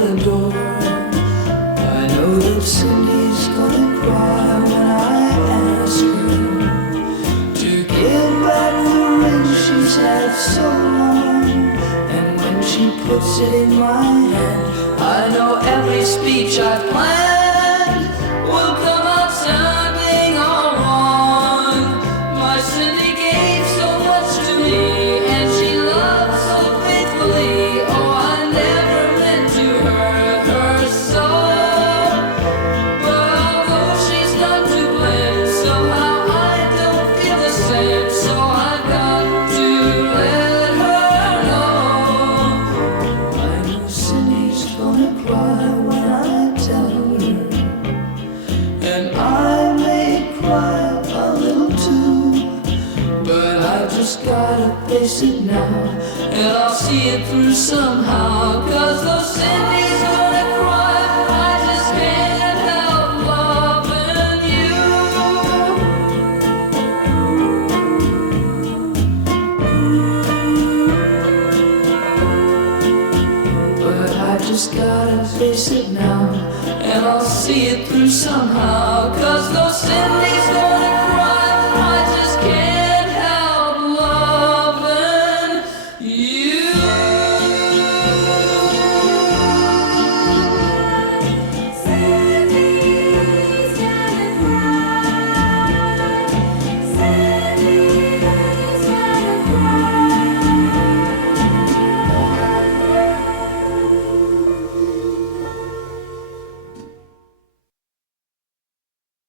the door. I know that Cindy's gonna cry when I ask her to give back the ring she's had so long. And when she puts it in my hand, I know every speech I planned will come out sounding all wrong. My Cindy gave so much to me, and she loved so faithfully. Oh, I never meant to hurt her so. But although she's not to blame, somehow I don't feel the same. So I've got to let her know. I know Cindy's gonna cry when I tell her, and I may cry a little too. But I just gotta face it now, and I'll see it through somehow. 'Cause though Cindy's gonna cry, I just can't help loving you. But I just gotta face it now, and I'll see it through somehow.